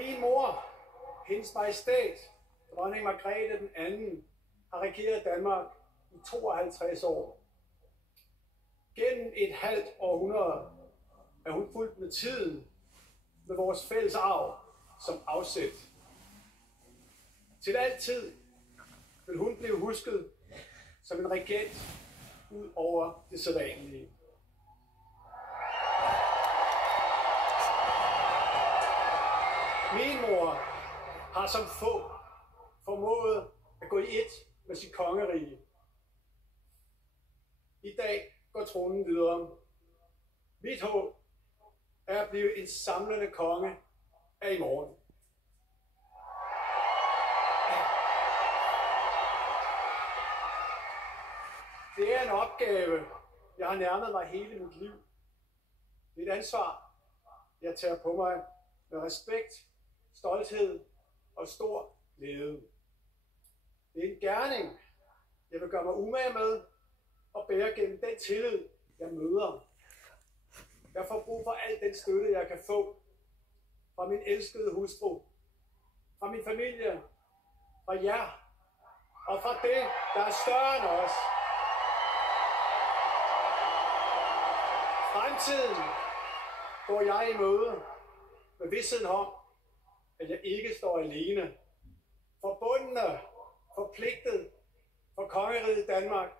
Min mor, hendes majestæt, dronning Margrethe den anden, har regeret Danmark i 52 år. Gennem et halvt århundrede er hun fulgt med tiden med vores fælles arv som afsæt. Til altid vil hun blive husket som en regent ud over det sædvanlige. Min mor har som få formået at gå i ét med sit kongerige. I dag går tronen videre. Mit håb er at blive en samlende konge af i morgen. Det er en opgave, jeg har nærmet mig hele mit liv. Det er et ansvar, jeg tager på mig med respekt, stolthed og stor glæde. Det er en gerning, jeg vil gøre mig umage med og bære gennem den tillid, jeg møder. Jeg får brug for al den støtte, jeg kan få fra min elskede hustru, fra min familie, fra jer og fra det, der er større end os. Fremtiden går jeg i møde med vidstheden om, at jeg ikke står alene. Forbundne, forpligtet for kongeriget Danmark